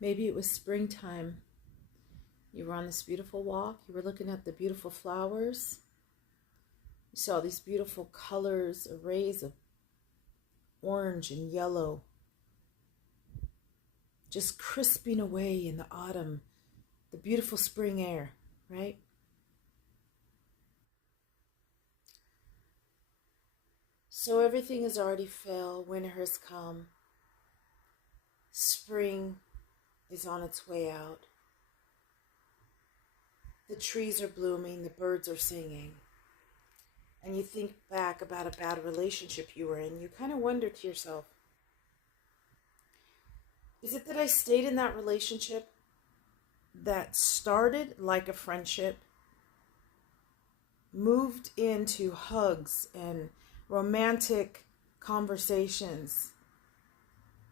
Maybe it was springtime. You were on this beautiful walk. You were looking at the beautiful flowers. You saw these beautiful colors, arrays of orange and yellow, just crisping away in the autumn, the beautiful spring air, right? So everything has already fell. Winter has come. Spring is on its way out. The trees are blooming. The birds are singing. And you think back about a bad relationship you were in. You kind of wonder to yourself, is it that I stayed in that relationship that started like a friendship, moved into hugs and romantic conversations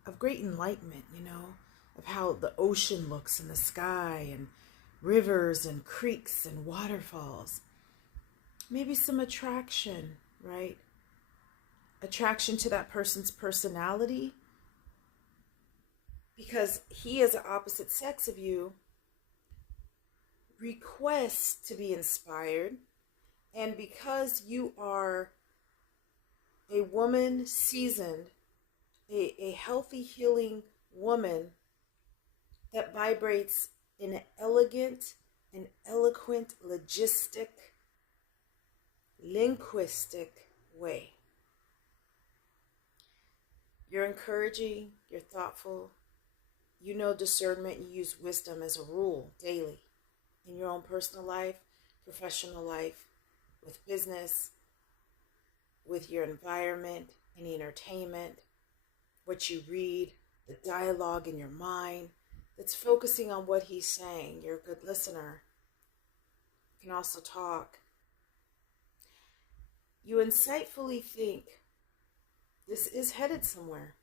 of great enlightenment, of how the ocean looks in the sky and rivers and creeks and waterfalls. Maybe some attraction, right? Attraction to that person's personality because he is the opposite sex of you, requests to be inspired, and because you are a woman seasoned, a healthy, healing woman that vibrates in an elegant and eloquent, linguistic way. You're encouraging, you're thoughtful, you know discernment, you use wisdom as a rule daily in your own personal life, professional life, with business, with your environment, any entertainment, what you read, the dialogue in your mind that's focusing on what he's saying. You're a good listener. You can also talk. You insightfully think this is headed somewhere.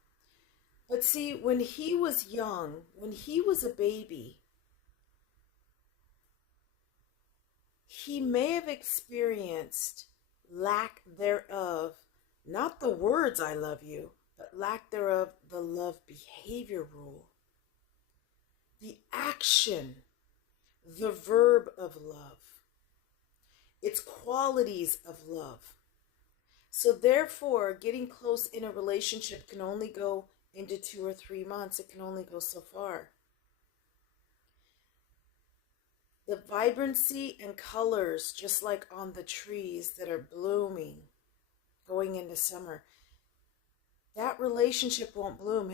But see, when he was young, when he was a baby, he may have experienced lack thereof, not the words I love you, but lack thereof the love behavior rule. The action, the verb of love, its qualities of love. So therefore, getting close in a relationship can only go into 2 or 3 months. It can only go so far. The vibrancy and colors, just like on the trees that are blooming, going into summer, that relationship won't bloom.